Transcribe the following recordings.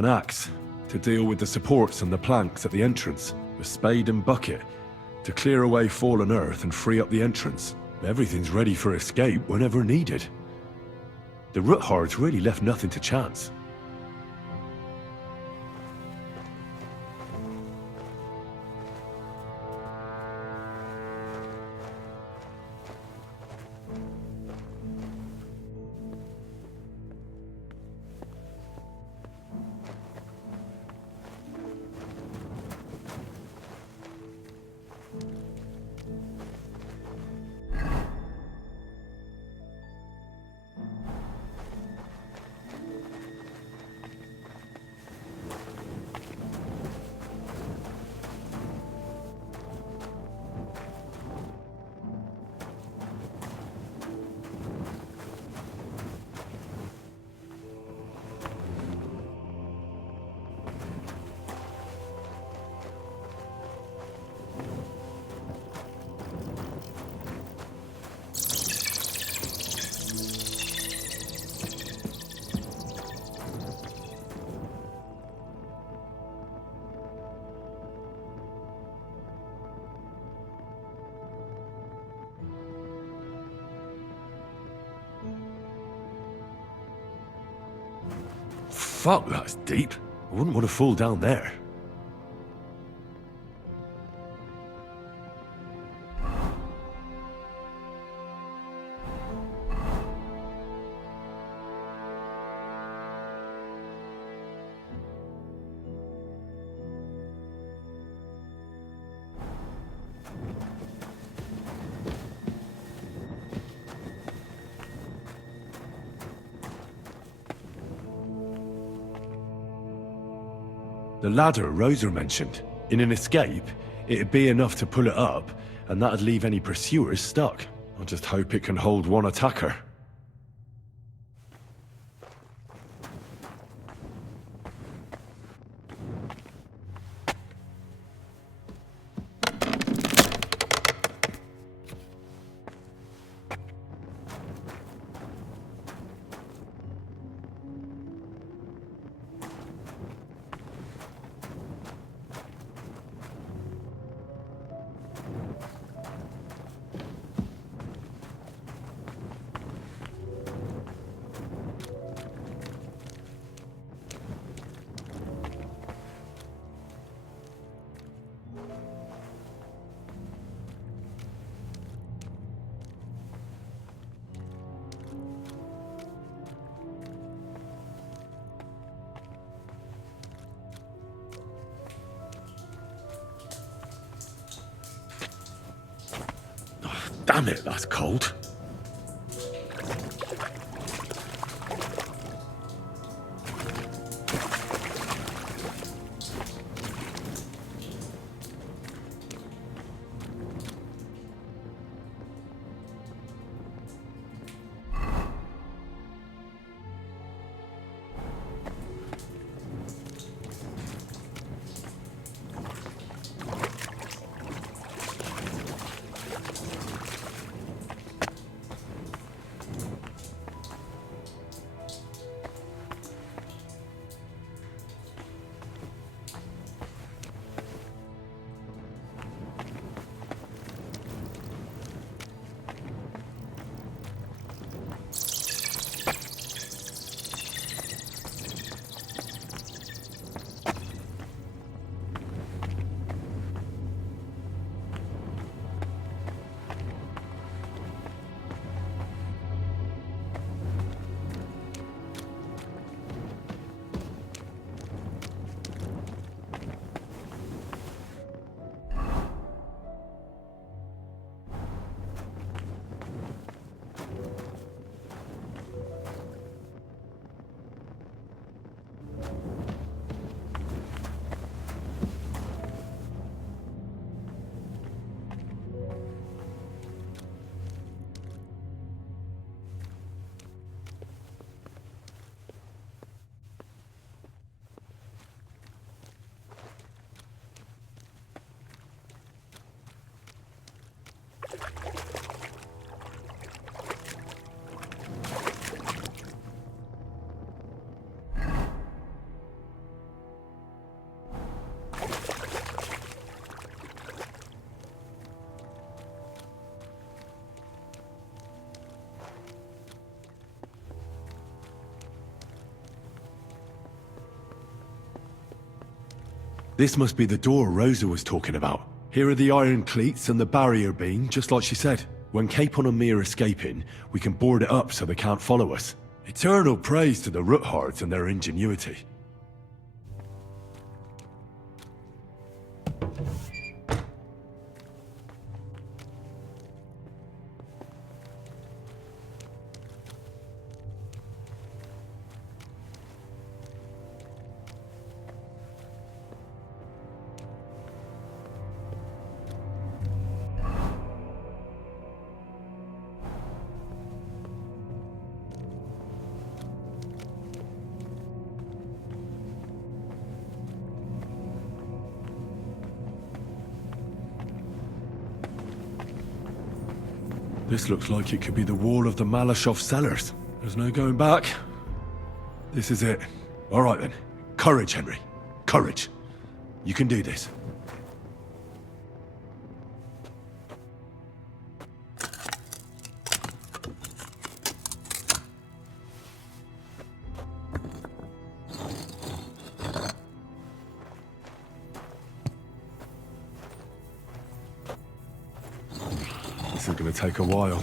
An axe, to deal with the supports and the planks at the entrance. A spade and bucket, to clear away fallen earth and free up the entrance. Everything's ready for escape whenever needed. The root hordes really left nothing to chance. Fuck, that's deep. I wouldn't want to fall down there. The ladder Rosa mentioned. In an escape, it'd be enough to pull it up, and that'd leave any pursuers stuck. I just hope it can hold one attacker. Damn it, that's cold. This must be the door Rosa was talking about. Here are the iron cleats and the barrier beam, just like she said. When Capon and me are escaping, we can board it up so they can't follow us. Eternal praise to the Roothards and their ingenuity. This looks like it could be the wall of the Malashov cellars. There's no going back. This is it. All right then. Courage, Henry. Courage. You can do this. This is going to take a while.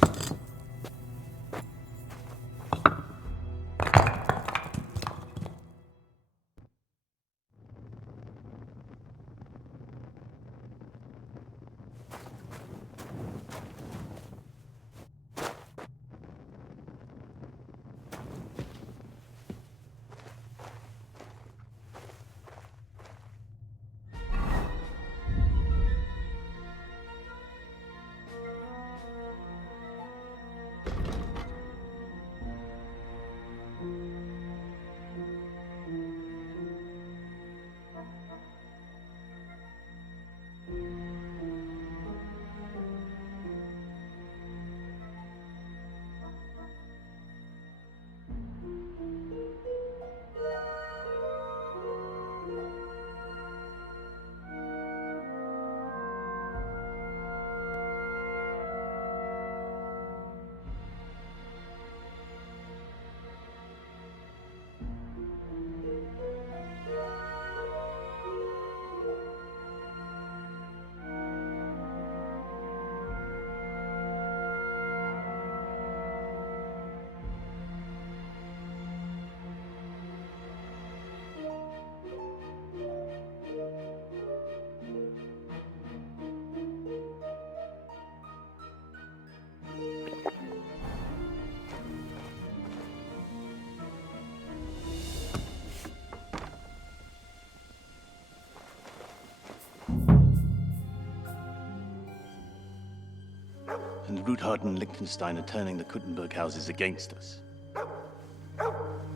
And Ruthard and Liechtenstein are turning the Kuttenberg houses against us.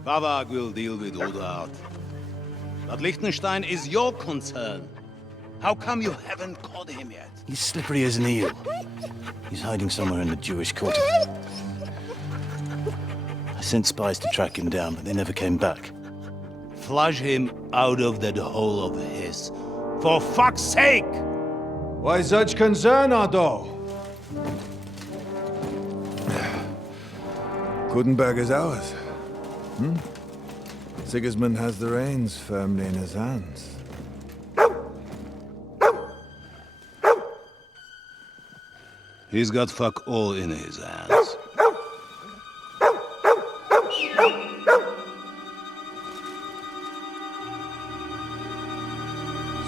Bavag will deal with Ruthard. But Liechtenstein is your concern. How come you haven't caught him yet? He's slippery as an eel. He's hiding somewhere in the Jewish quarter. I sent spies to track him down, but they never came back. Flush him out of that hole of his. For fuck's sake! Why such concern, Otto? Kuttenberg is ours. Sigismund has the reins firmly in his hands. He's got fuck all in his hands.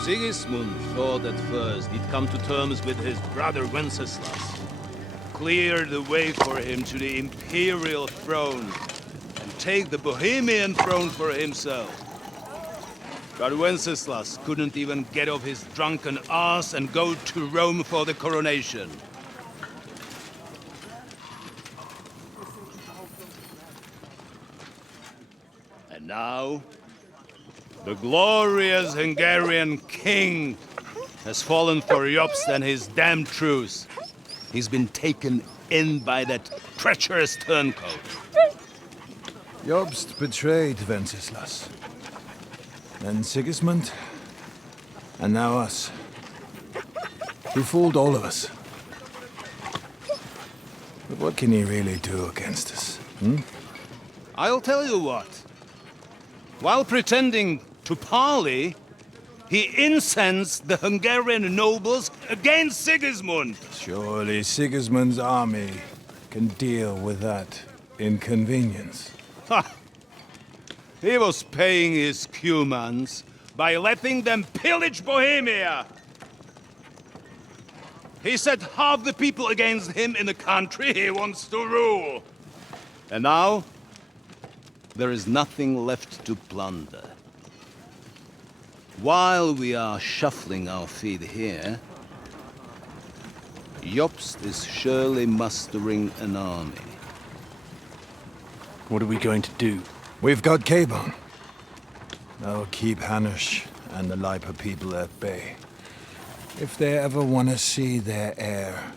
Sigismund thought at first he'd come to terms with his brother Wenceslas, clear the way for him to the imperial throne, and take the Bohemian throne for himself. But Wenceslas couldn't even get off his drunken ass and go to Rome for the coronation. And now, the glorious Hungarian king has fallen for Jobst and his damned truce. He's been taken in by that treacherous turncoat. Jobst betrayed Wenceslas. Then Sigismund, and now us. He fooled all of us. But what can he really do against us? I'll tell you what. While pretending to parley, he incensed the Hungarian nobles against Sigismund. Surely Sigismund's army can deal with that inconvenience. Ha! He was paying his Cumans by letting them pillage Bohemia. He set half the people against him in the country he wants to rule. And now, there is nothing left to plunder. While we are shuffling our feet here, Jobst is surely mustering an army. What are we going to do? We've got Cabon. That'll keep Hanush and the Lipa people at bay. If they ever want to see their heir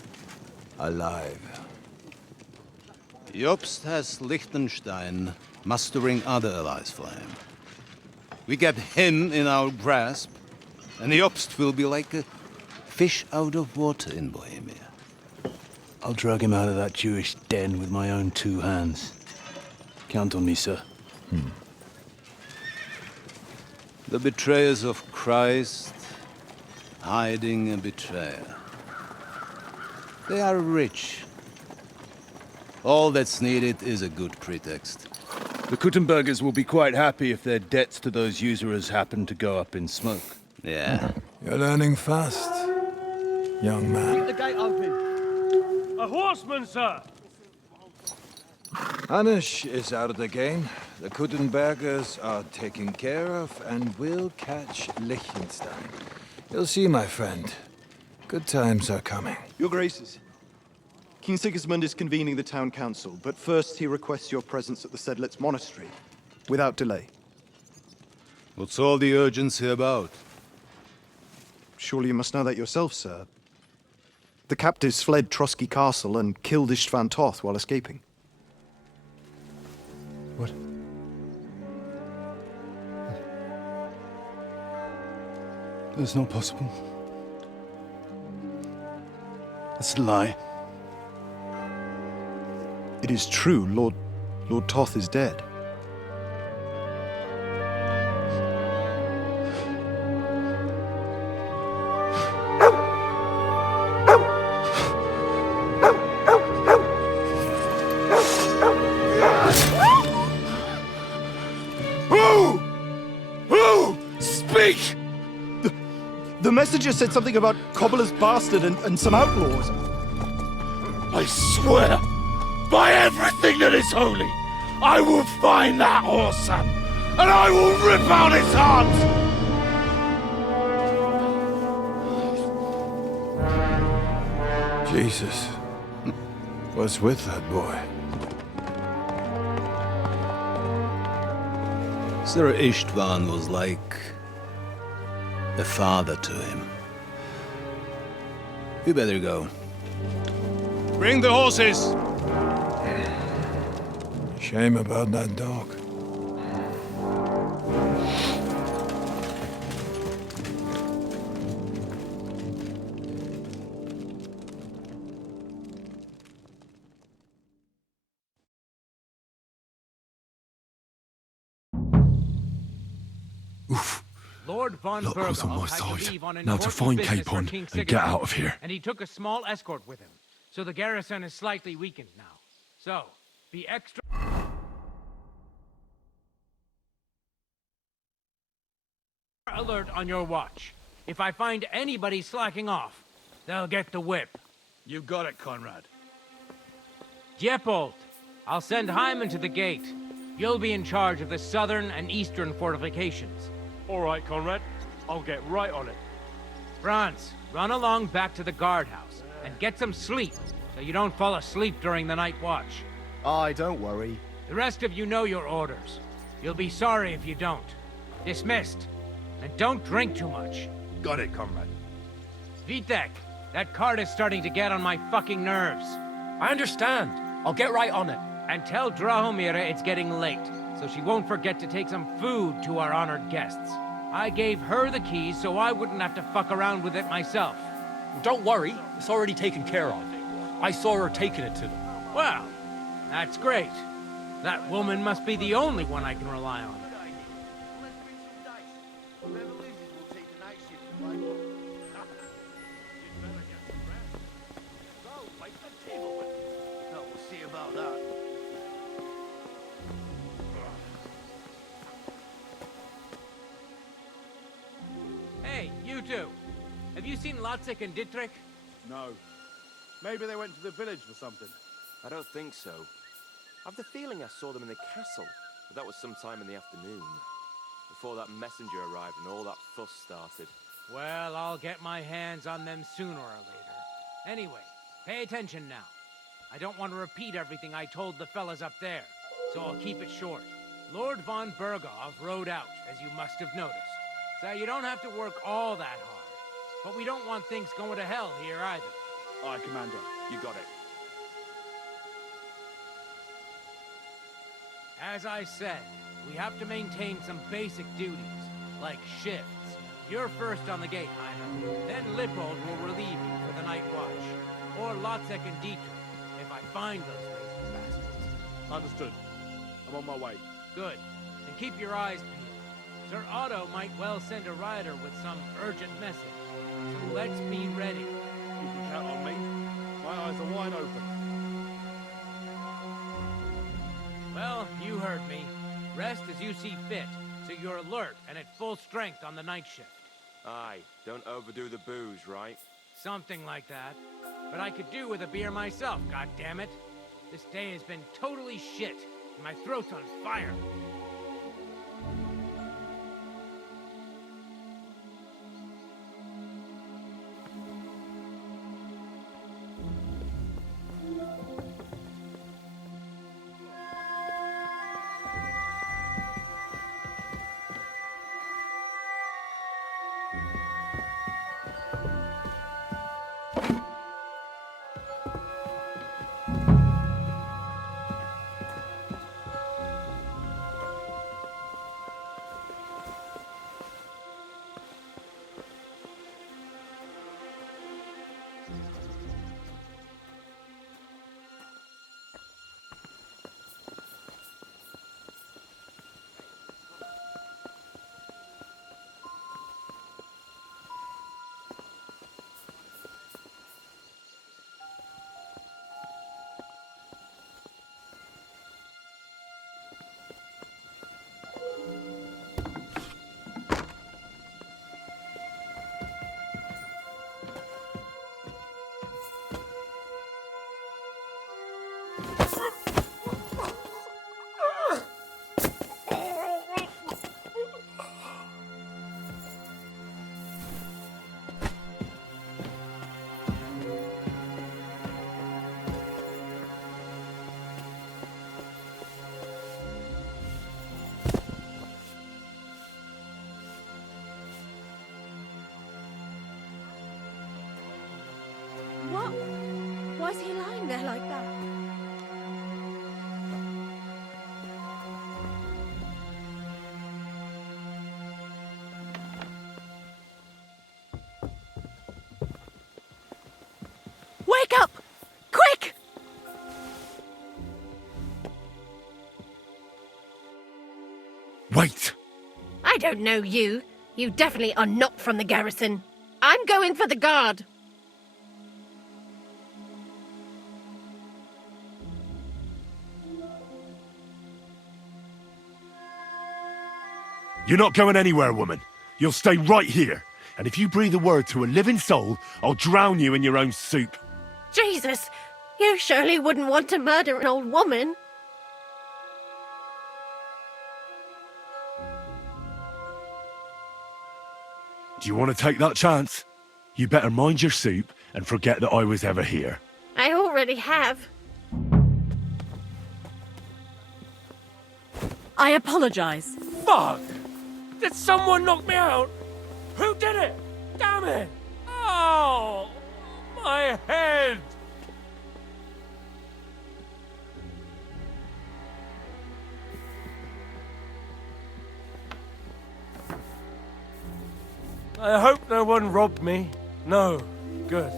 alive. Jobst has Liechtenstein mustering other allies for him. We get him in our grasp, and Jobst will be like a fish out of water in Bohemia. I'll drag him out of that Jewish den with my own 2 hands. Count on me, sir. The betrayers of Christ, hiding a betrayer. They are rich. All that's needed is a good pretext. The Kuttenbergers will be quite happy if their debts to those usurers happen to go up in smoke. Yeah. You're learning fast, young man. The gate open. A horseman, sir! Hanush is out of the game. The Kuttenbergers are taken care of, and we'll catch Liechtenstein. You'll see, my friend. Good times are coming. Your Graces, King Sigismund is convening the town council, but first he requests your presence at the Sedlitz monastery, without delay. What's all the urgency about? Surely you must know that yourself, sir. The captives fled Trotsky Castle and killed Istvan Toth while escaping. What? That's not possible. That's a lie. It is true, Lord Toth is dead. Who? Speak! The messenger said something about Cobbler's bastard and some outlaws. I swear, by everything that is holy, I will find that whoreson, and I will rip out his heart! Jesus. What's with that boy? Sir Istvan was like a father to him. We better go. Bring the horses! Shame about that dog. Lord von Luck was on my Berghoff, I believe, side. on Now to important find business Cape for on King and Sigismund, get out of here. And he took a small escort with him, so the garrison is slightly weakened now. So, be extra alert on your watch. If I find anybody slacking off, they'll get the whip. You got it, Conrad. Diepold, I'll send Hyman to the gate. You'll be in charge of the southern and eastern fortifications. All right, Conrad. I'll get right on it. Franz, run along back to the guardhouse and get some sleep so you don't fall asleep during the night watch. Aye, don't worry. The rest of you know your orders. You'll be sorry if you don't. Dismissed. And don't drink too much. Got it, comrade. Vitek, that cart is starting to get on my fucking nerves. I understand. I'll get right on it. And tell Drahomira it's getting late, so she won't forget to take some food to our honored guests. I gave her the keys so I wouldn't have to fuck around with it myself. Don't worry. It's already taken care of. I saw her taking it to them. Well, that's great. That woman must be the only one I can rely on. two. Have you seen Lotzik and Dietrich? No. Maybe they went to the village for something. I don't think so. I've the feeling I saw them in the castle, but that was sometime in the afternoon, before that messenger arrived and all that fuss started. Well, I'll get my hands on them sooner or later. Anyway, pay attention now. I don't want to repeat everything I told the fellas up there, so I'll keep it short. Lord von Berghoff rode out, as you must have noticed. So you don't have to work all that hard. But we don't want things going to hell here either. Aye, Commander. You got it. As I said, we have to maintain some basic duties, like shifts. You're first on the gate, Heiner. Then Lippold will relieve you for the night watch. Or Lotzek and Dietrich, if I find those lazy bastards. Understood. I'm on my way. Good. And keep your eyes peeled. Sir Otto might well send a rider with some urgent message. So let's be ready. You can count on me. My eyes are wide open. Well, you heard me. Rest as you see fit, so you're alert and at full strength on the night shift. Aye, don't overdo the booze, right? Something like that. But I could do with a beer myself, goddammit. This day has been totally shit, and my throat's on fire. What? Why is he lying there like that? Wake up! Quick! Wait! I don't know you. You definitely are not from the garrison. I'm going for the guard. You're not going anywhere, woman. You'll stay right here. And if you breathe a word to a living soul, I'll drown you in your own soup. Jesus, you surely wouldn't want to murder an old woman. Do you want to take that chance? You better mind your soup and forget that I was ever here. I already have. I apologize. Fuck! Did someone knock me out? Who did it? Damn it! Oh! My head! I hope no one robbed me. No. Good.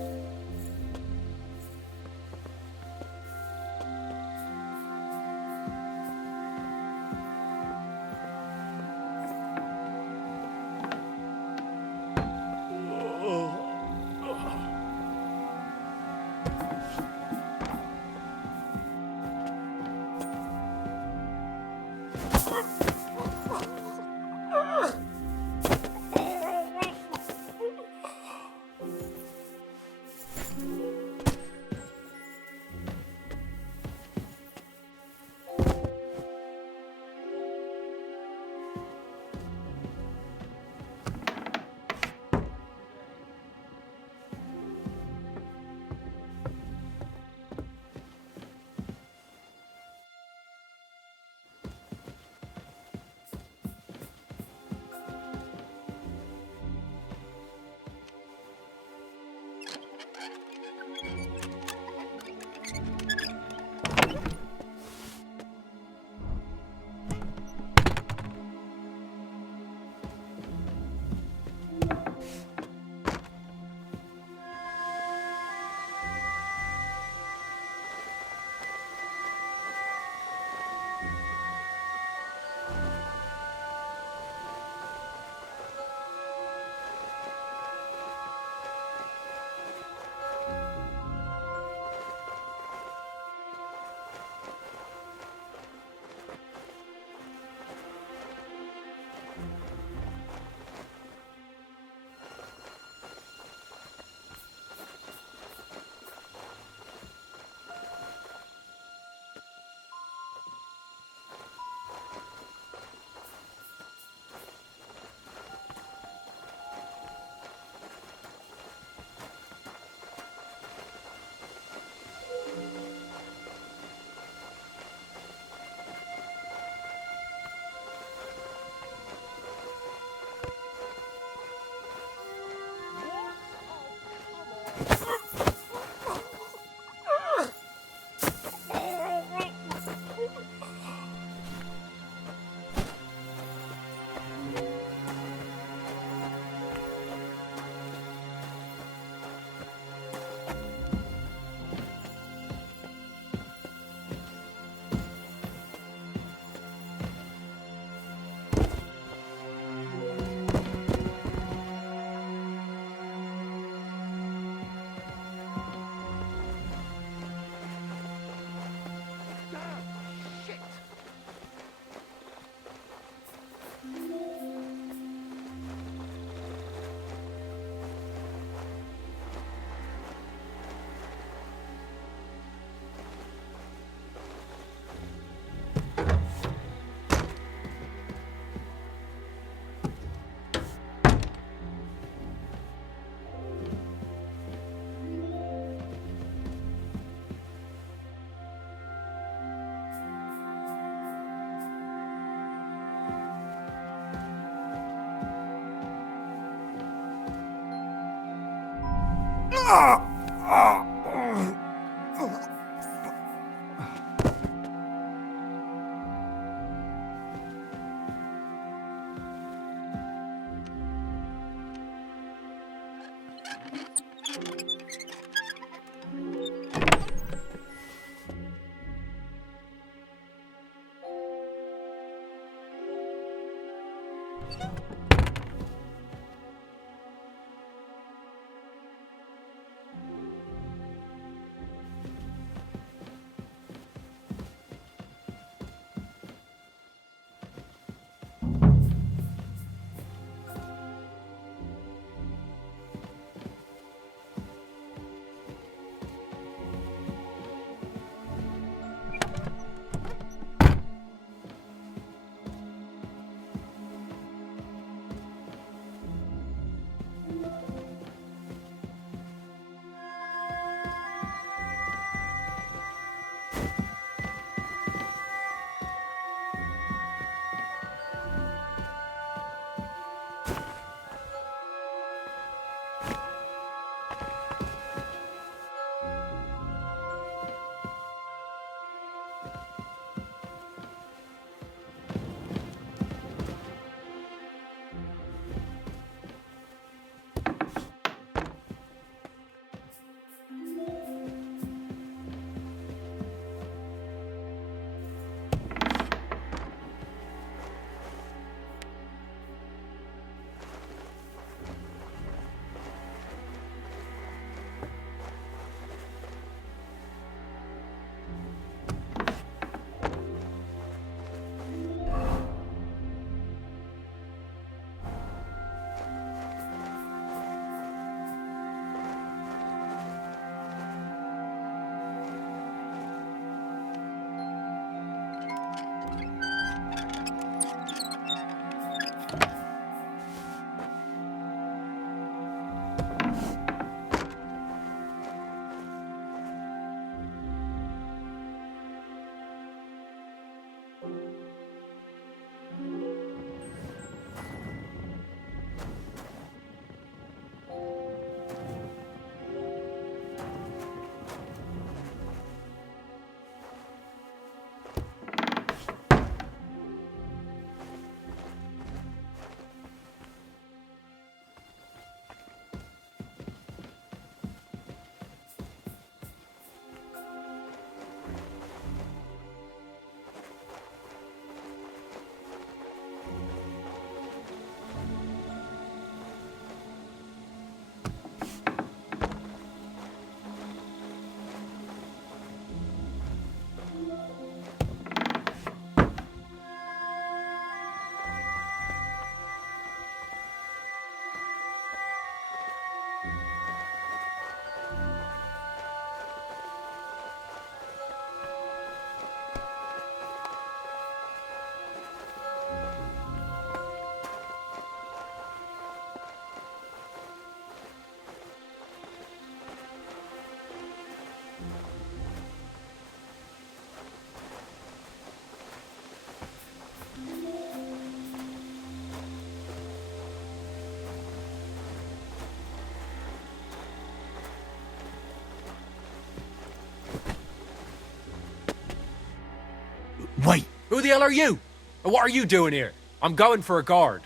Wait! Who the hell are you? And what are you doing here? I'm going for a guard.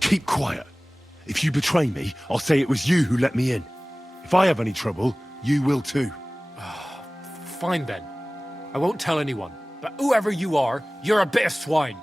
Keep quiet. If you betray me, I'll say it was you who let me in. If I have any trouble, you will too. Fine then. I won't tell anyone. But whoever you are, you're a bit of swine.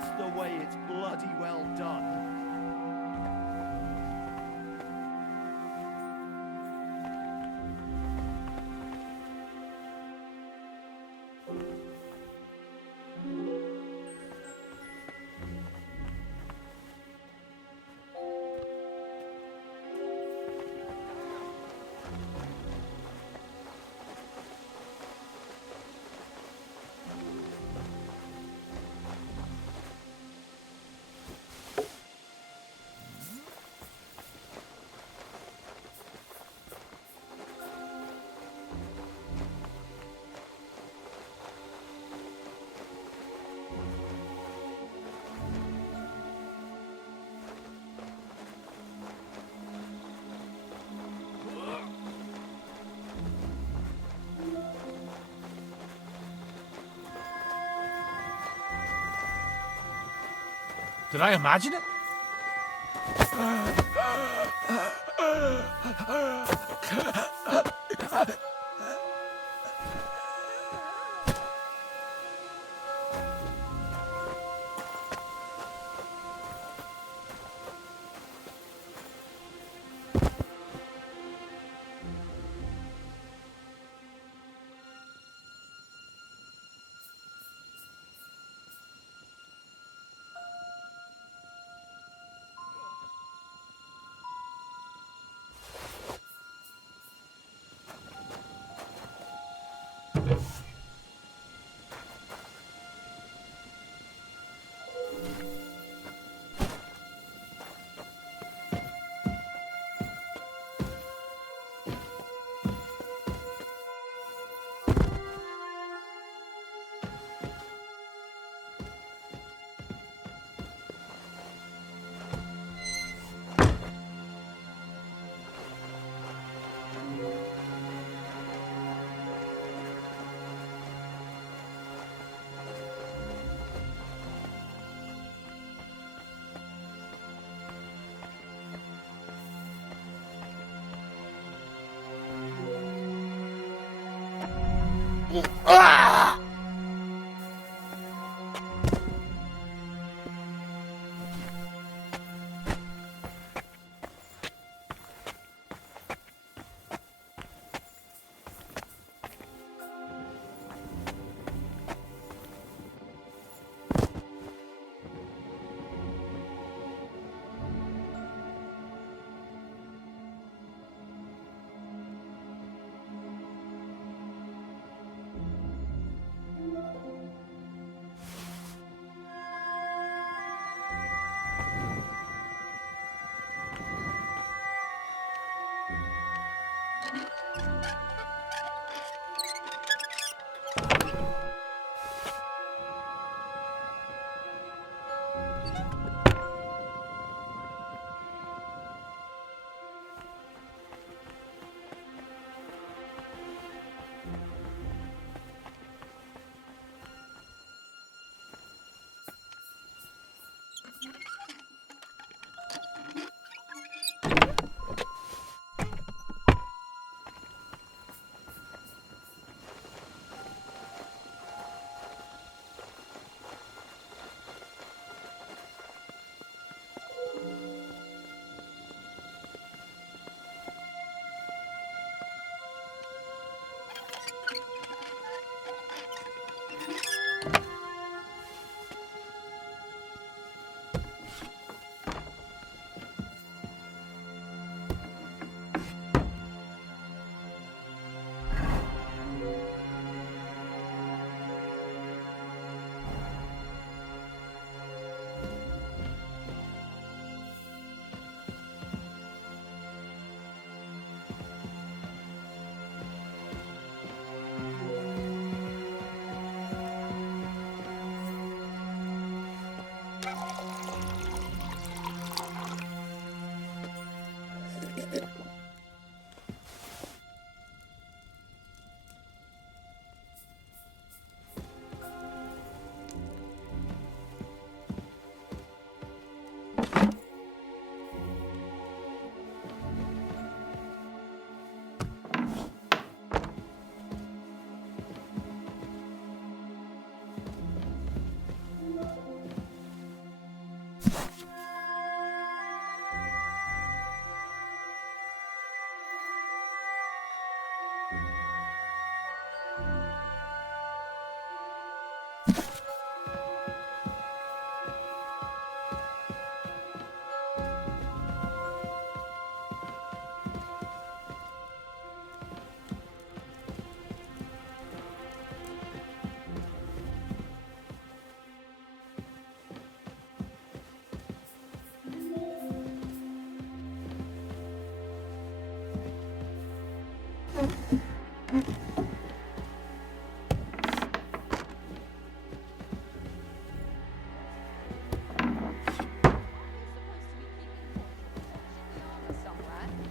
that's the way it's bloody well done. Did I imagine it?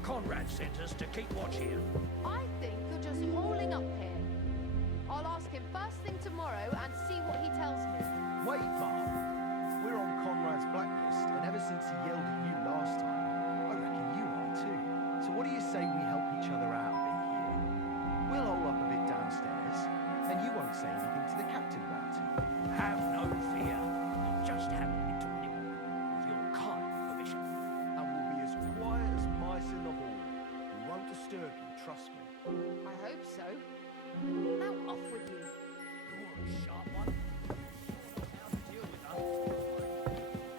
Conrad sent us to keep watch here. I think you're just hauling up here. I'll ask him first thing tomorrow and see what he tells me. Wait, Mom. We're on Conrad's blacklist, and ever since he yelled at you last time, I reckon you are too. So what do you say we help each other out a bit here? We'll hole up a bit downstairs, and you won't say anything to the captain about it. Have no fear. We'll just have a little nibble, with your kind permission. And we'll be as quiet as mice in the hall. We won't disturb you, trust me. I hope so. Now off with you. You're a sharp one. How to deal with her?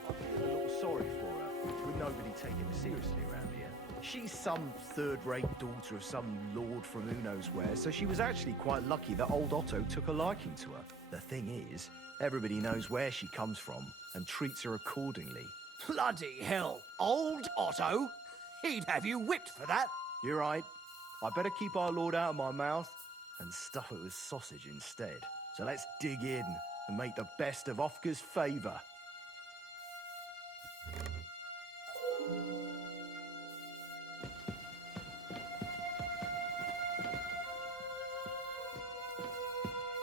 I feel a little sorry for her, with nobody taking her seriously around here. She's some third-rate daughter of some lord from who knows where, so she was actually quite lucky that old Otto took a liking to her. The thing is, everybody knows where she comes from and treats her accordingly. Bloody hell. Old Otto? He'd have you whipped for that. You're right. I better keep our lord out of my mouth and stuff it with sausage instead. So let's dig in and make the best of Ofka's favour.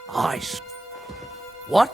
Ice. What?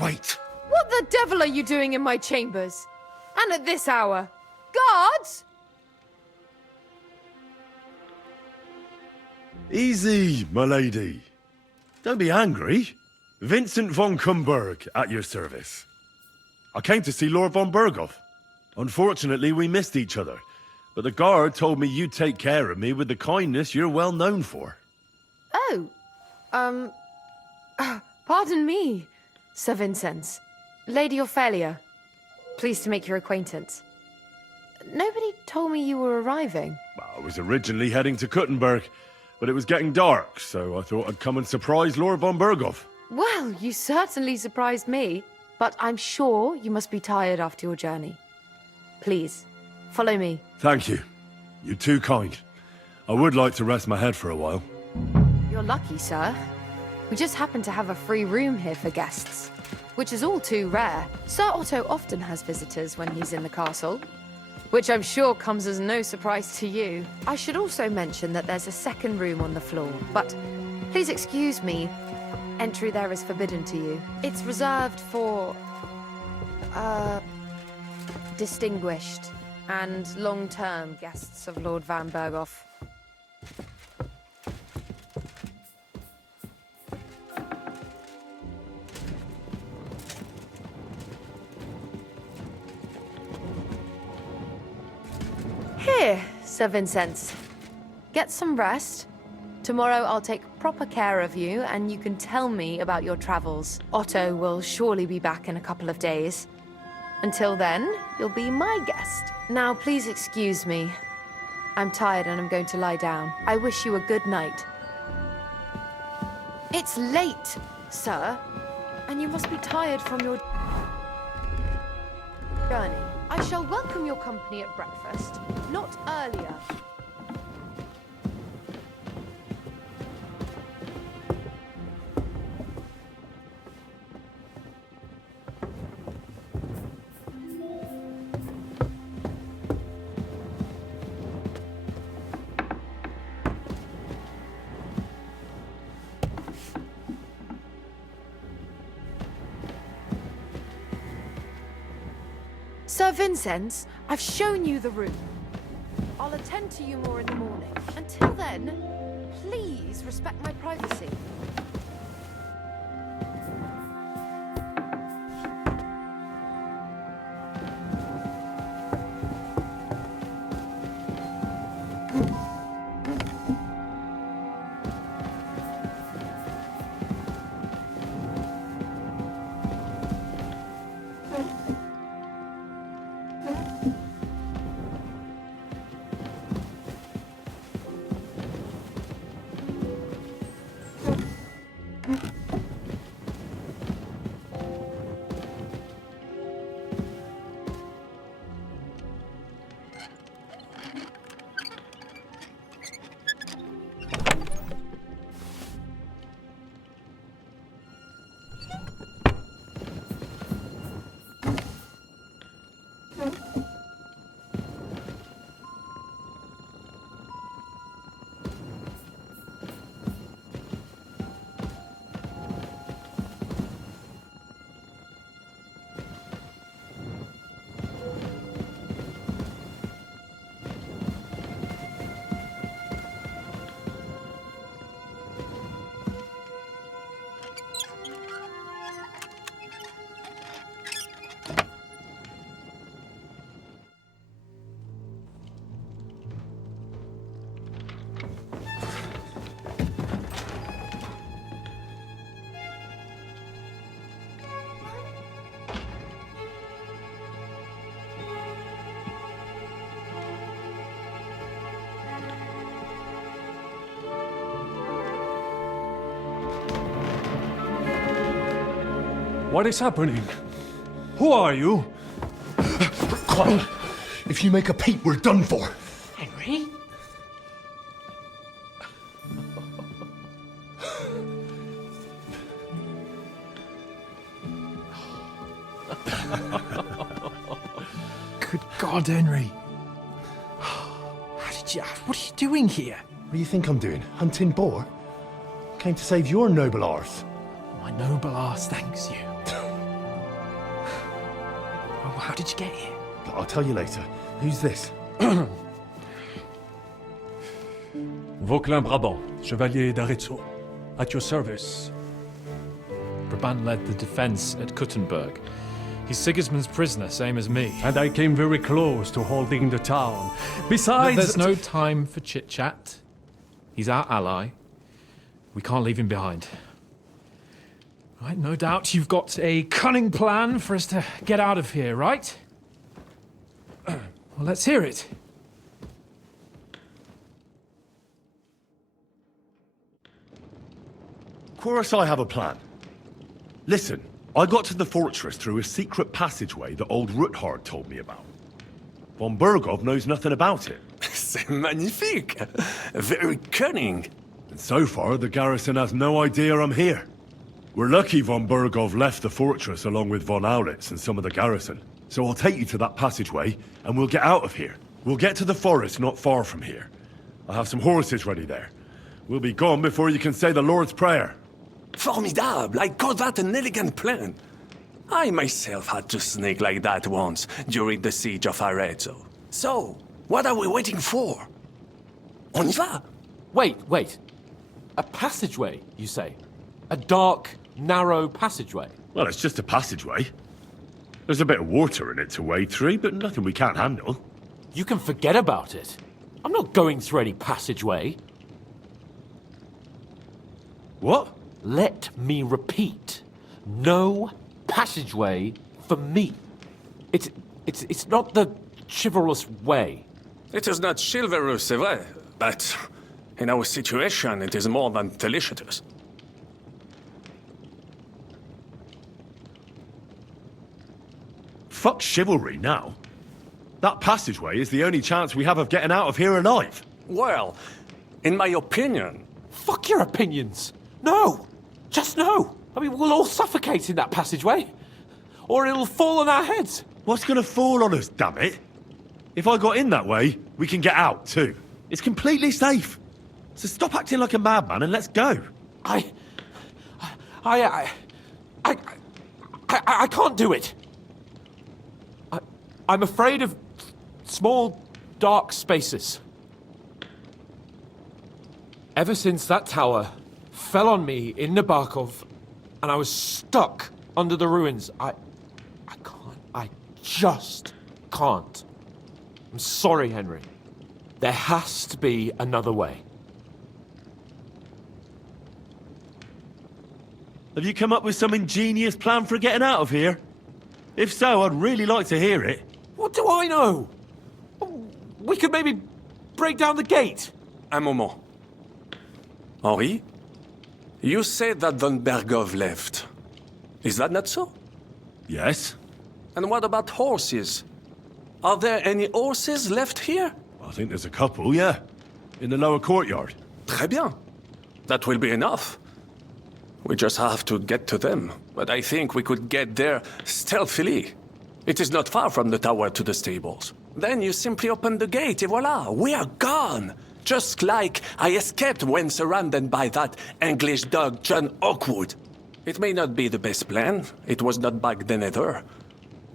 Wait! What the devil are you doing in my chambers? And at this hour? Guards? Easy, my lady. Don't be angry. Vincent von Kumberg at your service. I came to see Lord von Berghoff. Unfortunately, we missed each other, but the guard told me you'd take care of me with the kindness you're well known for. Oh, pardon me, Sir Vincent. Lady Ophelia, pleased to make your acquaintance. Nobody told me you were arriving. I was originally heading to Kuttenberg, but it was getting dark, so I thought I'd come and surprise Lord von Berghoff. Well, you certainly surprised me, but I'm sure you must be tired after your journey. Please, follow me. Thank you. You're too kind. I would like to rest my head for a while. You're lucky, sir. We just happen to have a free room here for guests, which is all too rare. Sir Otto often has visitors when he's in the castle, which I'm sure comes as no surprise to you. I should also mention that there's a second room on the floor, but please excuse me. Entry there is forbidden to you. It's reserved for, distinguished and long-term guests of Lord Van Berghoff. Here, Sir Vincent. Get some rest. Tomorrow I'll take proper care of you, and you can tell me about your travels. Otto will surely be back in a couple of days. Until then, you'll be my guest. Now, please excuse me. I'm tired and I'm going to lie down. I wish you a good night. It's late, sir, and you must be tired from your journey. I shall welcome your company at breakfast, not earlier. Sir Vincent, I've shown you the room. I'll attend to you more in the morning. Until then, please respect my privacy. What is happening? Who are you? Quiet. If you make a peep, we're done for. Henry? Good God, Henry. What are you doing here? What do you think I'm doing? Hunting boar? Came to save your noble arse. My noble arse thanks you. Oh, how did you get here? I'll tell you later. Who's this? Vauquelin-Brabant, Chevalier d'Arezzo. At your service. Brabant led the defense at Kuttenberg. He's Sigismund's prisoner, same as me. And I came very close to holding the town. Besides... There's no time for chit-chat. He's our ally. We can't leave him behind. Right, no doubt you've got a cunning plan for us to get out of here, right? Well, let's hear it. Of course I have a plan. Listen, I got to the fortress through a secret passageway that old Ruthard told me about. Von Bergov knows nothing about it. C'est magnifique! Very cunning. And so far, the garrison has no idea I'm here. We're lucky Von Bergov left the fortress along with Von Aulitz and some of the garrison. So I'll take you to that passageway, and we'll get out of here. We'll get to the forest not far from here. I have some horses ready there. We'll be gone before you can say the Lord's Prayer. Formidable! I call that an elegant plan. I myself had to sneak like that once during the siege of Arezzo. So, what are we waiting for? On y va! Wait. A passageway, you say? A dark, narrow passageway? Well, it's just a passageway. There's a bit of water in it to wade through, but nothing we can't handle. You can forget about it. I'm not going through any passageway. What? Let me repeat. No passageway for me. It's not the chivalrous way. It is not chivalrous, c'est vrai, but in our situation, it is more than delicious. Fuck chivalry now. That passageway is the only chance we have of getting out of here alive. Well, in my opinion... Fuck your opinions! No! Just no! I mean, we'll all suffocate in that passageway. Or it'll fall on our heads. What's gonna fall on us, damn it? If I got in that way, we can get out, too. It's completely safe. So stop acting like a madman and let's go. I can't do it. I'm afraid of small, dark spaces. Ever since that tower fell on me in Nabokov, and I was stuck under the ruins, I just can't. I'm sorry, Henry. There has to be another way. Have you come up with some ingenious plan for getting out of here? If so, I'd really like to hear it. What do I know? We could maybe break down the gate. Un moment. Henri? You said that Von Bergov left. Is that not so? Yes. And what about horses? Are there any horses left here? I think there's a couple, yeah. In the lower courtyard. Très bien. That will be enough. We just have to get to them. But I think we could get there stealthily. It is not far from the tower to the stables. Then you simply open the gate, et voila, we are gone! Just like I escaped when surrounded by that English dog John Oakwood. It may not be the best plan, it was not back then either.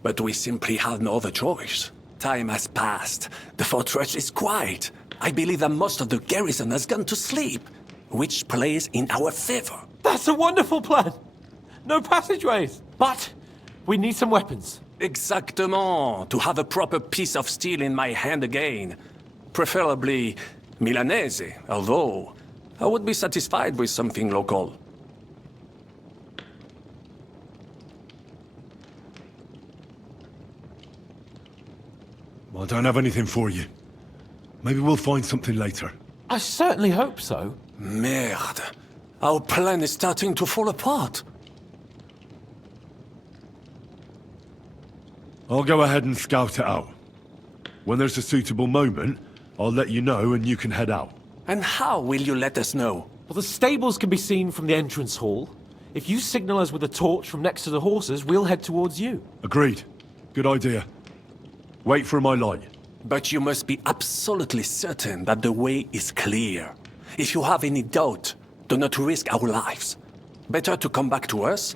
But we simply had no other choice. Time has passed. The fortress is quiet. I believe that most of the garrison has gone to sleep, which plays in our favor. That's a wonderful plan! No passageways! But we need some weapons. Exactement. To have a proper piece of steel in my hand again. Preferably Milanese, although I would be satisfied with something local. I don't have anything for you. Maybe we'll find something later. I certainly hope so. Merde. Our plan is starting to fall apart. I'll go ahead and scout it out. When there's a suitable moment, I'll let you know and you can head out. And how will you let us know? Well, the stables can be seen from the entrance hall. If you signal us with a torch from next to the horses, we'll head towards you. Agreed. Good idea. Wait for my light. But you must be absolutely certain that the way is clear. If you have any doubt, do not risk our lives. Better to come back to us,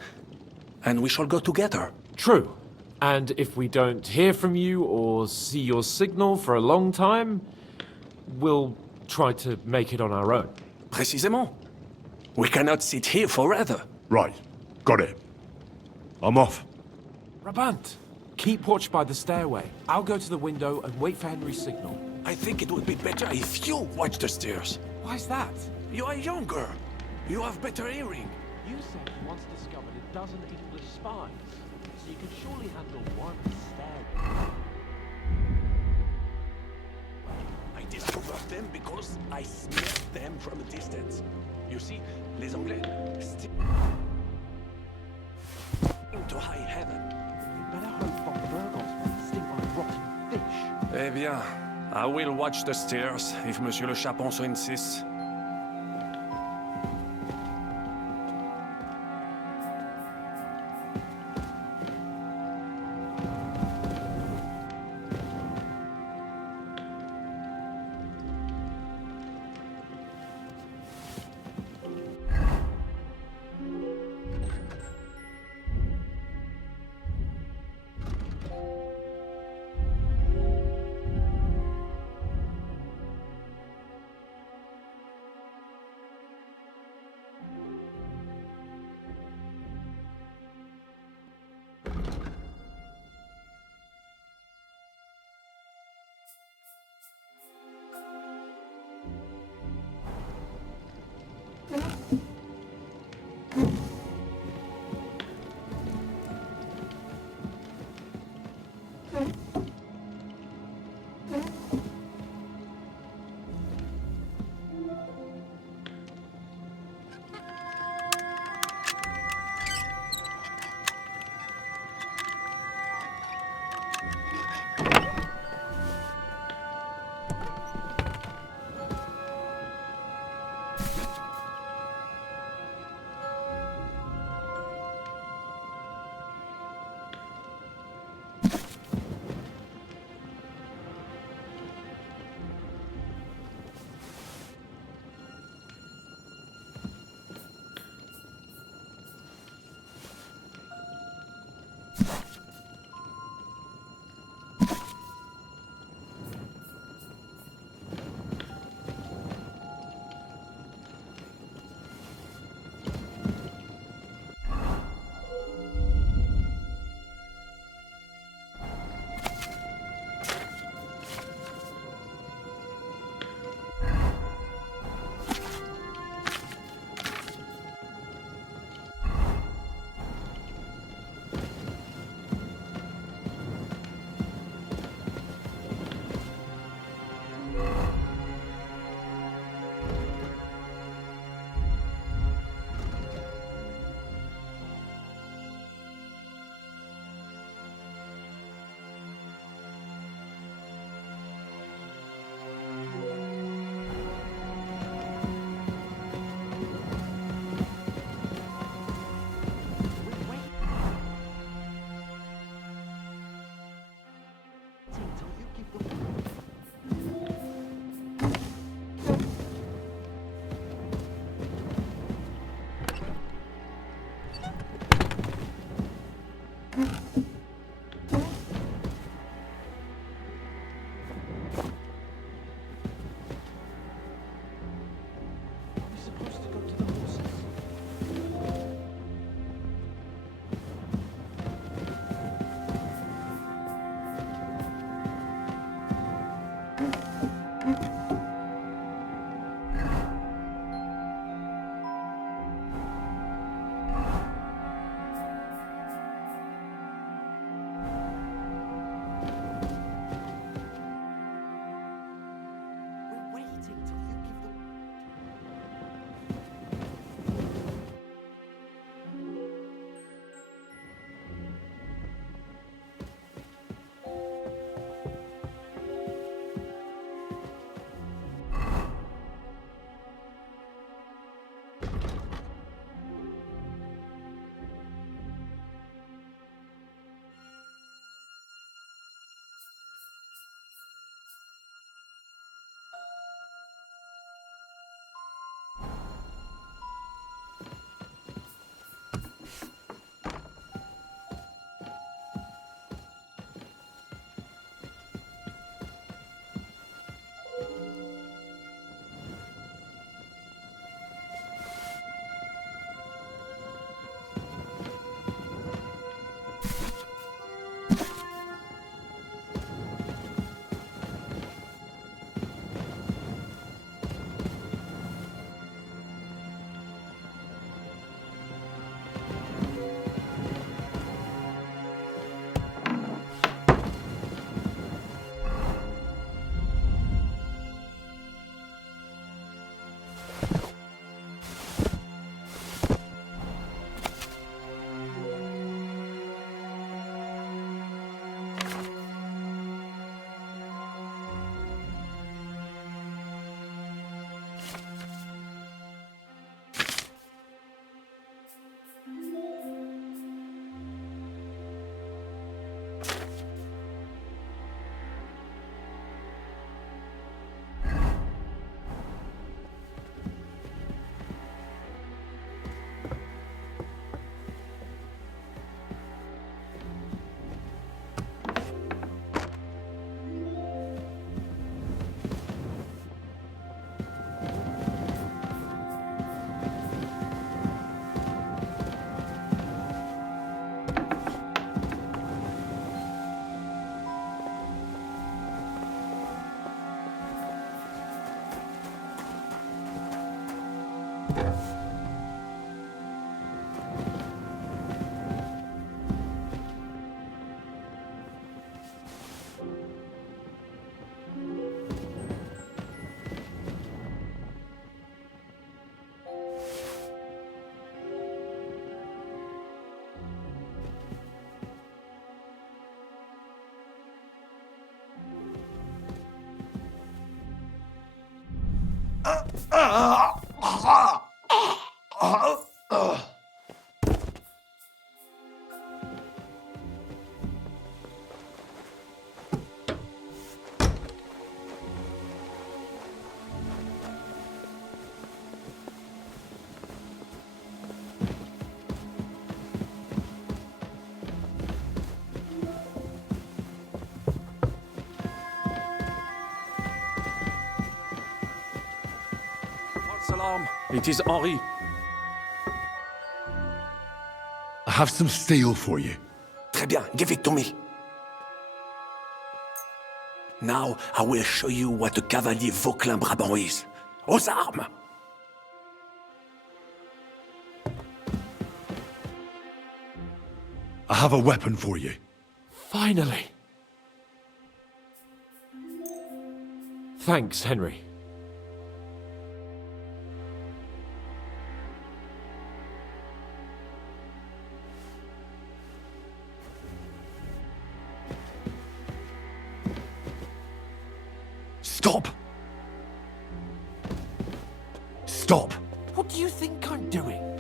and we shall go together. True. And if we don't hear from you or see your signal for a long time, we'll try to make it on our own. Précisément. We cannot sit here forever. Right. Got it. I'm off. Rabant, keep watch by the stairway. I'll go to the window and wait for Henry's signal. I think it would be better if you watch the stairs. Why's that? You are younger. You have better hearing. You said you once discovered a dozen English spies, so you can surely handle one stairway. I discovered them because I smelled them from a distance. You see, les Anglais still to high heaven. You better hope Von Burgos won't stink like rotten fish. Eh bien, I will watch the stairs if Monsieur le Chapon so insists. Alarm. It is Henri. I have some steel for you. Très bien, give it to me. Now I will show you what a cavalier Vauclin Brabant is. Aux armes! I have a weapon for you. Finally. Thanks, Henry. Stop! Stop! What do you think I'm doing?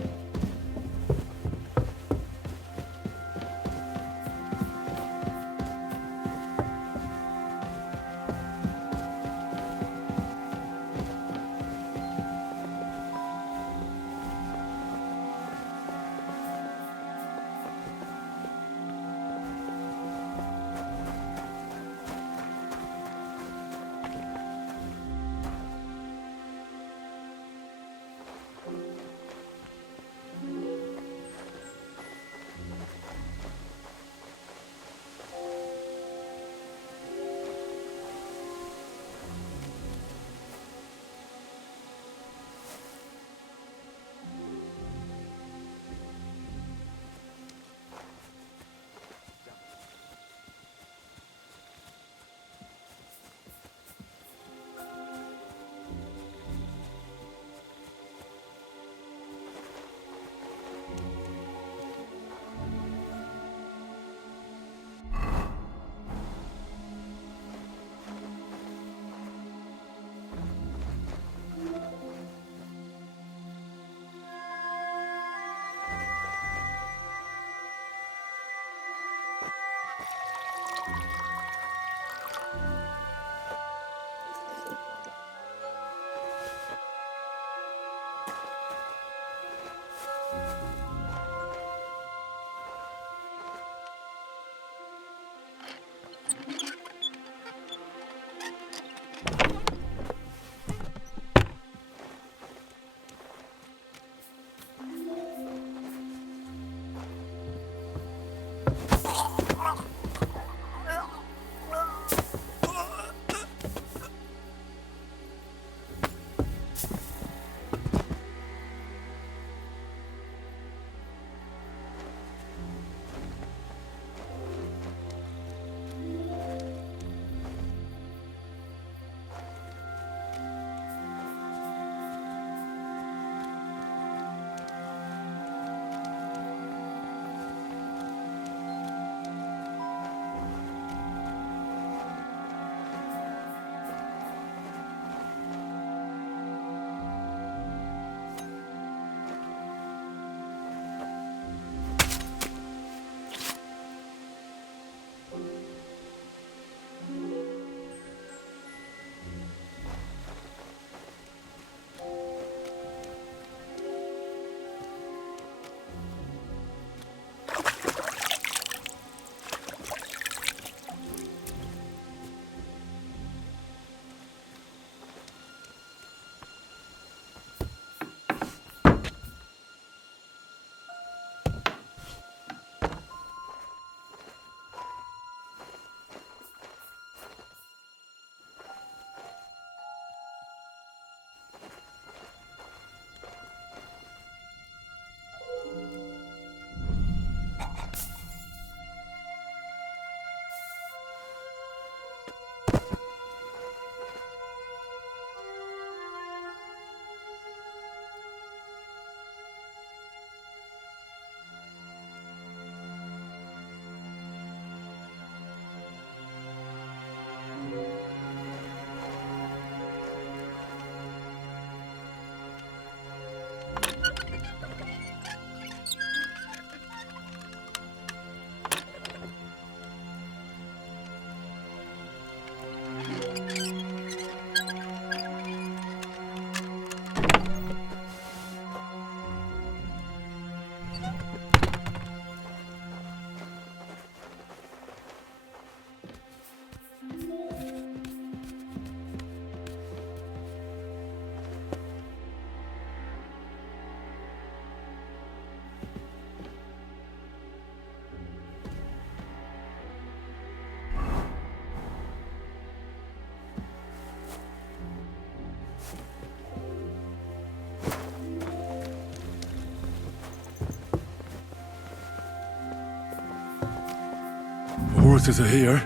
horses are here.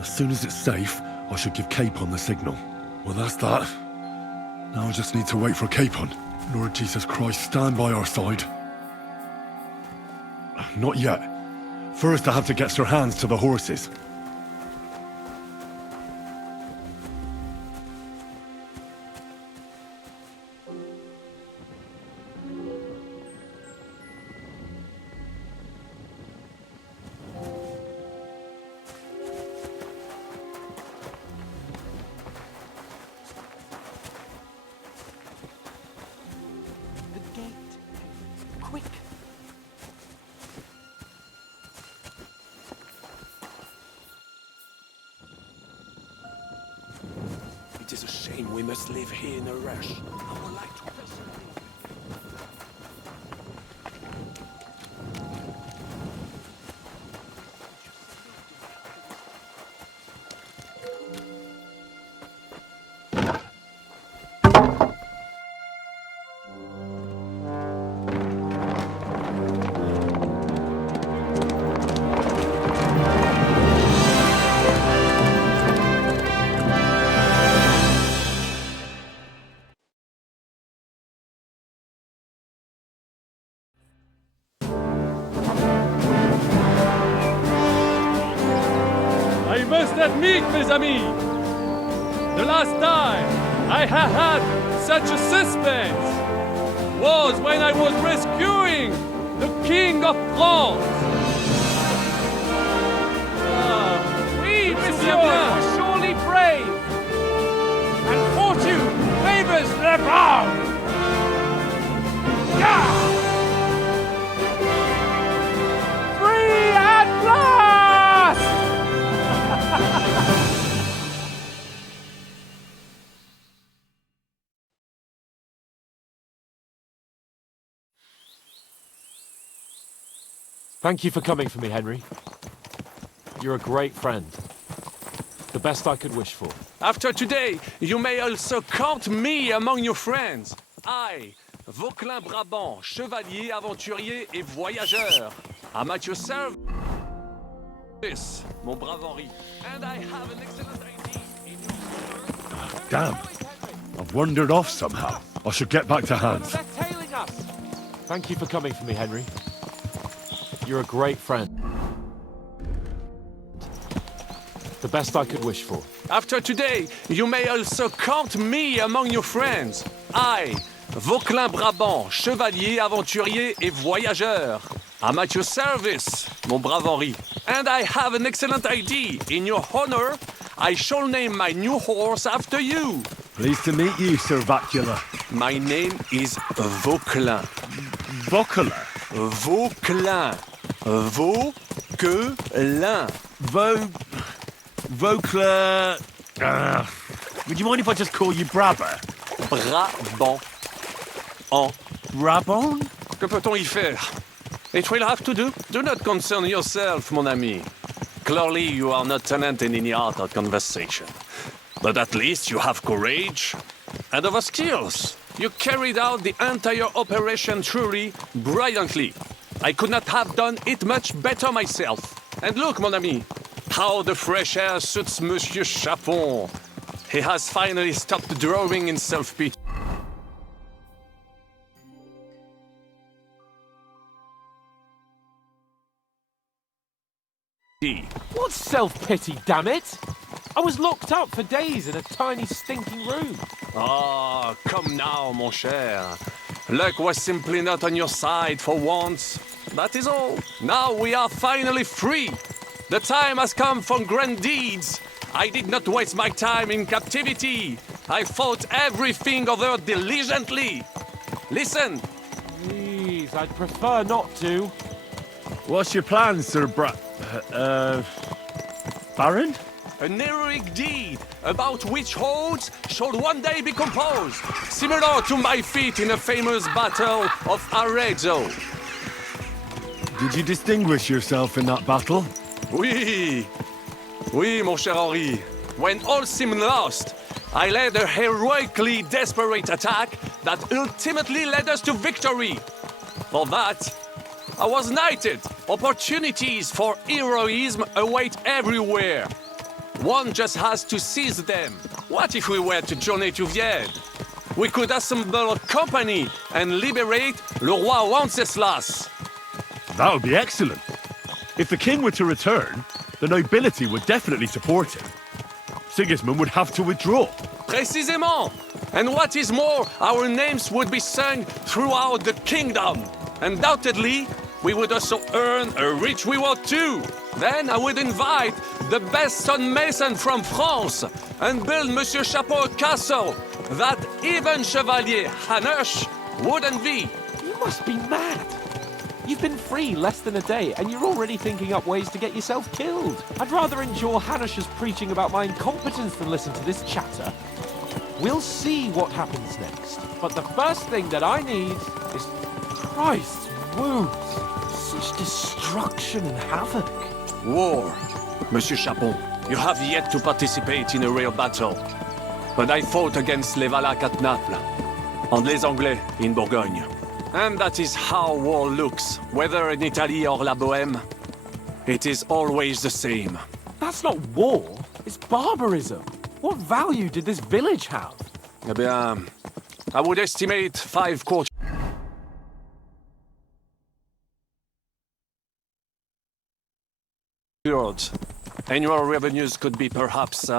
As soon as it's safe, I should give Capon the signal. Well, that's that. Now I just need to wait for Capon. Lord Jesus Christ, stand by our side. Not yet. First I have to get Sir Hans to the horses. It is a shame we must live here in a rush. I would like to personally... I must admit, mes amis, the last time I have had such a suspense was when I was rescuing the King of France. We, monsieur, are surely brave, and fortune favors the bold. Free at last! Thank you for coming for me, Henry. You're a great friend. The best I could wish for. After today, you may also count me among your friends. I, Vauquelin Brabant, chevalier, aventurier et voyageur. I'm at your service, mon brave Henri. And I have an excellent idea in your... Damn. I've wandered off somehow. I should get back to Hans. They're tailing us. Thank you for coming for me, Henry. You're a great friend. The best I could wish for. After today, you may also count me among your friends. I, Vauquelin Brabant, chevalier, aventurier et voyageur. I'm at your service, mon brave Henri. And I have an excellent idea. In your honor, I shall name my new horse after you. Pleased to meet you, Sir Vacula. My name is Vauquelin. Vauquelin? Vauquelin. Vauquelin. Vauquelin... would you mind if I just call you Brabber? Brabant. En Brabant? Que peut-on y faire? It will have to do. Do not concern yourself, mon ami. Clearly, you are not tenant in any art or conversation. But at least you have courage and other skills. You carried out the entire operation truly brilliantly. I could not have done it much better myself. And look, mon ami, how the fresh air suits Monsieur Chapon. He has finally stopped drawing in self-pity. What self-pity, damn it? I was locked up for days in a tiny stinking room. Ah, come now, mon cher. Luck was simply not on your side for once. That is all. Now we are finally free. The time has come for grand deeds. I did not waste my time in captivity. I fought everything over diligently. Listen. Please, I'd prefer not to. What's your plan, Sir Baron? An heroic deed about which odes shall one day be composed, similar to my feat in the famous battle of Arezzo. Did you distinguish yourself in that battle? Oui, mon cher Henri. When all seemed lost, I led a heroically desperate attack that ultimately led us to victory. For that, I was knighted. Opportunities for heroism await everywhere. One just has to seize them. What if we were to journey to Vienne? We could assemble a company and liberate le roi Wenceslas. That would be excellent. If the king were to return, the nobility would definitely support him. Sigismund would have to withdraw. Précisément! And what is more, our names would be sung throughout the kingdom. Undoubtedly, we would also earn a rich reward too. Then I would invite the best stonemason from France and build Monsieur Chapeau a castle that even Chevalier Hanush would envy. You must be mad. You've been free less than a day, and you're already thinking up ways to get yourself killed. I'd rather endure Hanush's preaching about my incompetence than listen to this chatter. We'll see what happens next. But the first thing that I need is... Christ's wounds. Such destruction and havoc. War. Monsieur Chapon, you have yet to participate in a real battle. But I fought against les Valaques at Naples, and les Anglais in Bourgogne. And that is how war looks, whether in Italy or La Bohème. It is always the same. That's not war, it's barbarism. What value did this village have? Eh bien, I would estimate 5 quarters. Annual revenues could be perhaps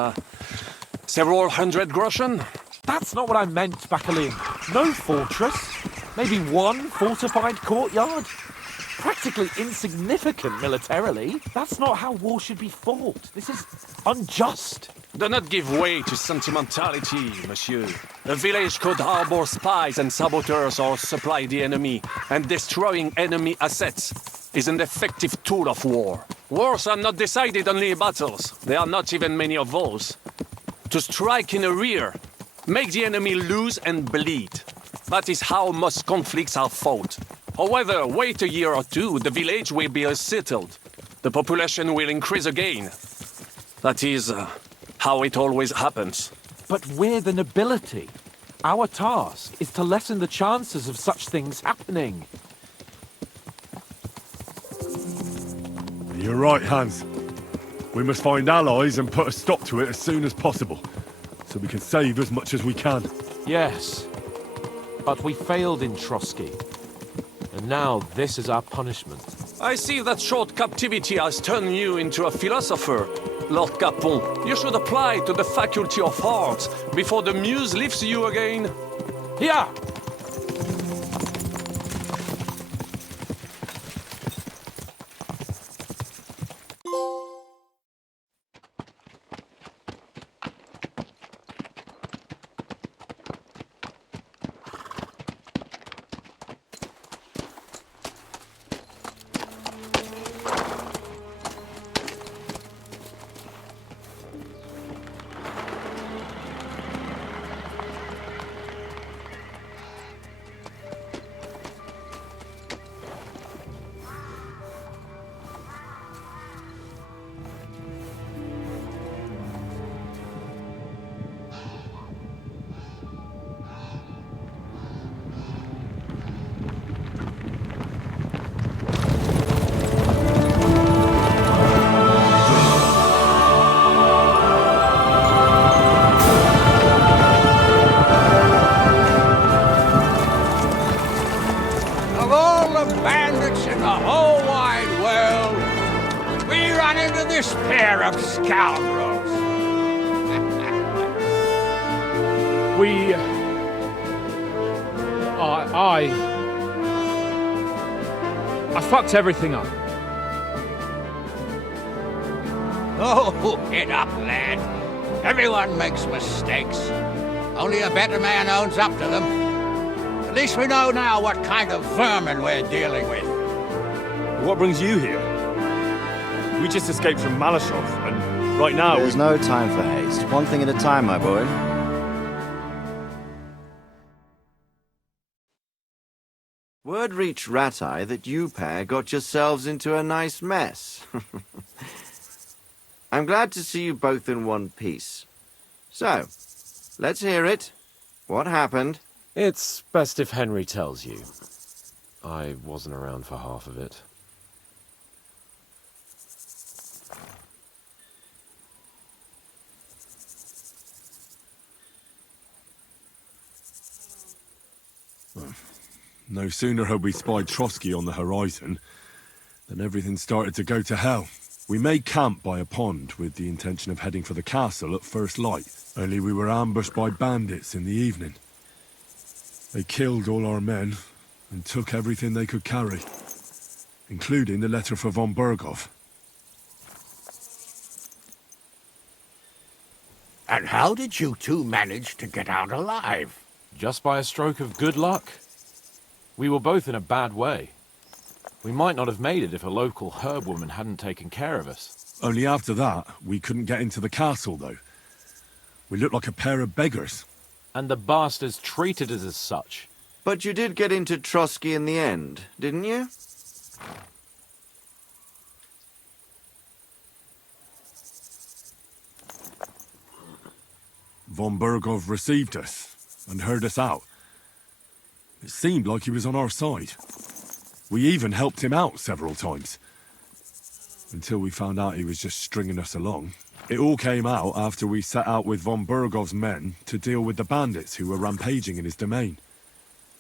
several hundred groschen. That's not what I meant, Bacalin. No fortress. Maybe one fortified courtyard. Practically insignificant militarily. That's not how war should be fought. This is unjust. Do not give way to sentimentality, monsieur. A village could harbor spies and saboteurs or supply the enemy, and destroying enemy assets is an effective tool of war. Wars are not decided only in battles. There are not even many of those. To strike in the rear, make the enemy lose and bleed. That is how most conflicts are fought. However, wait a year or two, the village will be settled. The population will increase again. That is how it always happens. But we're the nobility. Our task is to lessen the chances of such things happening. You're right, Hans. We must find allies and put a stop to it as soon as possible, so we can save as much as we can. Yes, but we failed in Trotsky. And now this is our punishment. I see that short captivity has turned you into a philosopher. Lord Capon, you should apply to the faculty of arts before the muse lifts you again. Here! I fucked everything up. Oh, get up, lad. Everyone makes mistakes. Only a better man owns up to them. At least we know now what kind of vermin we're dealing with. What brings you here? We just escaped from Malashov, and right now... There's no time for haste. One thing at a time, my boy. Word reached Rat-Eye that you pair got yourselves into a nice mess. I'm glad to see you both in one piece. So, let's hear it. What happened? It's best if Henry tells you. I wasn't around for half of it. No sooner had we spied Trotsky on the horizon than everything started to go to hell. We made camp by a pond with the intention of heading for the castle at first light, only we were ambushed by bandits in the evening. They killed all our men and took everything they could carry, including the letter for von Berghoff. And how did you two manage to get out alive? Just by a stroke of good luck. We were both in a bad way. We might not have made it if a local herb woman hadn't taken care of us. Only after that, we couldn't get into the castle, though. We looked like a pair of beggars. And the bastards treated us as such. But you did get into Trotsky in the end, didn't you? Von Berghoff received us and heard us out. It seemed like he was on our side. We even helped him out several times. Until we found out he was just stringing us along. It all came out after we set out with von Berghoff's men to deal with the bandits who were rampaging in his domain.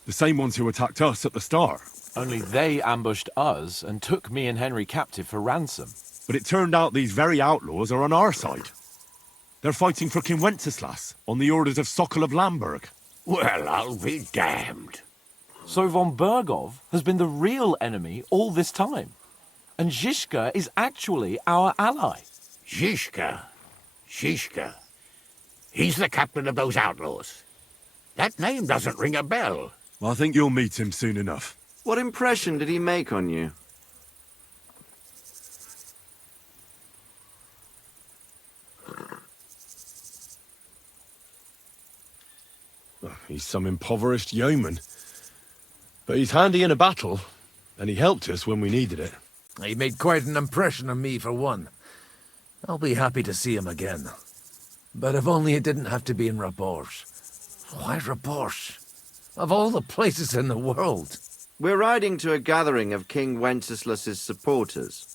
The same ones who attacked us at the start. Only they ambushed us and took me and Henry captive for ransom. But it turned out these very outlaws are on our side. They're fighting for King Wenceslas on the orders of Sokol of Lamberg. Well, I'll be damned. So von Berghoff has been the real enemy all this time. And Zizka is actually our ally. Zizka? Zizka? He's the captain of those outlaws. That name doesn't ring a bell. I think you'll meet him soon enough. What impression did he make on you? He's some impoverished yeoman. But he's handy in a battle, and he helped us when we needed it. He made quite an impression on me, for one. I'll be happy to see him again. But if only it didn't have to be in Rabourge. Why Rabourge? Of all the places in the world. We're riding to a gathering of King Wenceslas's supporters.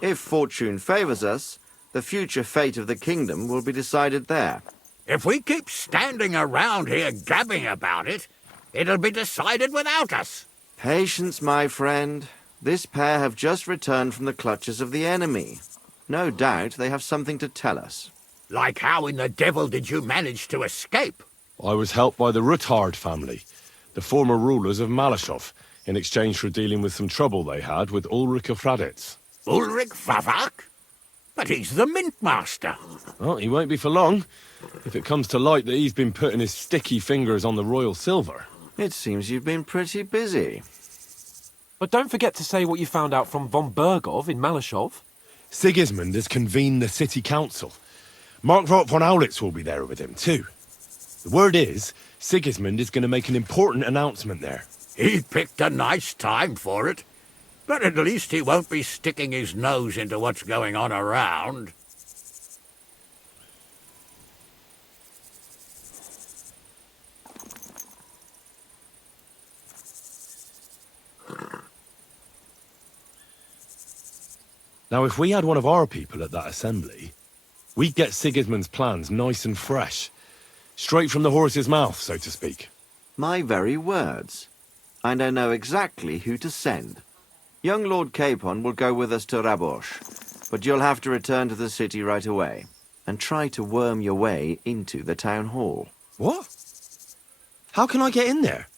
If fortune favors us, the future fate of the kingdom will be decided there. If we keep standing around here gabbing about it, it'll be decided without us. Patience, my friend. This pair have just returned from the clutches of the enemy. No doubt they have something to tell us. Like how in the devil did you manage to escape? I was helped by the Ruthard family, the former rulers of Malashov, in exchange for dealing with some trouble they had with Ulrich of Raditz. Ulrich Vavak? But he's the mint master. Well, he won't be for long, if it comes to light that he's been putting his sticky fingers on the royal silver. It seems you've been pretty busy. But don't forget to say what you found out from von Berghoff in Malashov. Sigismund has convened the city council. Markvart von Aulitz will be there with him, too. The word is, Sigismund is going to make an important announcement there. He picked a nice time for it. But at least he won't be sticking his nose into what's going on around. Now, if we had one of our people at that assembly, we'd get Sigismund's plans nice and fresh. Straight from the horse's mouth, so to speak. My very words. And I know exactly who to send. Young Lord Capon will go with us to Rabosh, but you'll have to return to the city right away, and try to worm your way into the town hall. What? How can I get in there?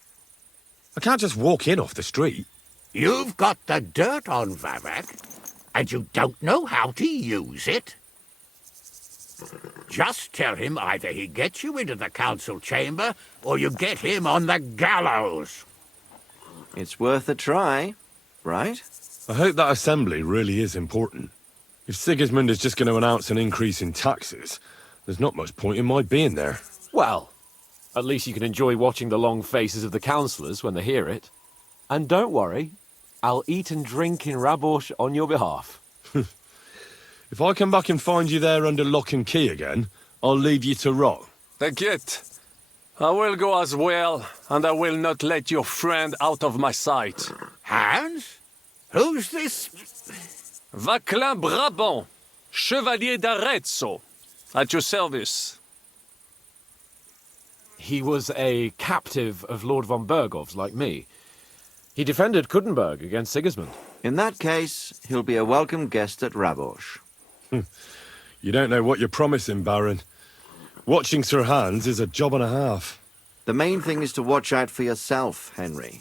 I can't just walk in off the street. You've got the dirt on Vavak, and you don't know how to use it? Just tell him either he gets you into the council chamber, or you get him on the gallows. It's worth a try, right? I hope that assembly really is important. If Sigismund is just going to announce an increase in taxes, there's not much point in my being there. Well, at least you can enjoy watching the long faces of the councillors when they hear it. And don't worry, I'll eat and drink in Rabosh on your behalf. If I come back and find you there under lock and key again, I'll leave you to rot. Take I will go as well, and I will not let your friend out of my sight. Hans? Who's this? Vaclin Brabant, Chevalier d'Arezzo, at your service. He was a captive of Lord von Berghoff's, like me. He defended Kuddenberg against Sigismund. In that case, he'll be a welcome guest at Rabosh. You don't know what you're promising, Baron. Watching Sir Hans is a job and a half. The main thing is to watch out for yourself, Henry.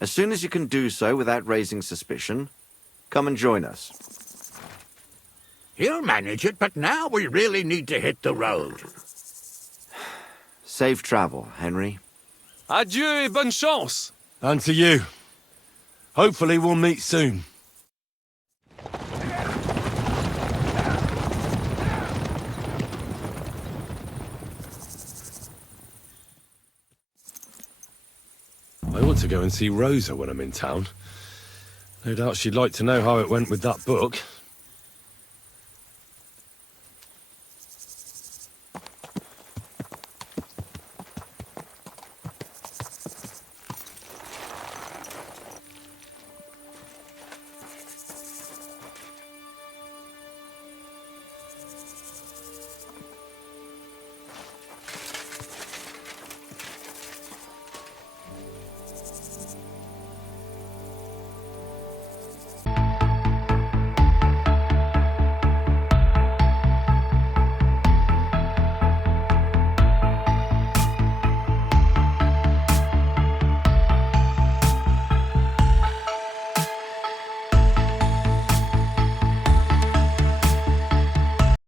As soon as you can do so without raising suspicion, come and join us. He'll manage it, but now we really need to hit the road. Safe travel, Henry. Adieu et bonne chance! And to you. Hopefully we'll meet soon. I ought to go and see Rosa when I'm in town. No doubt she'd like to know how it went with that book.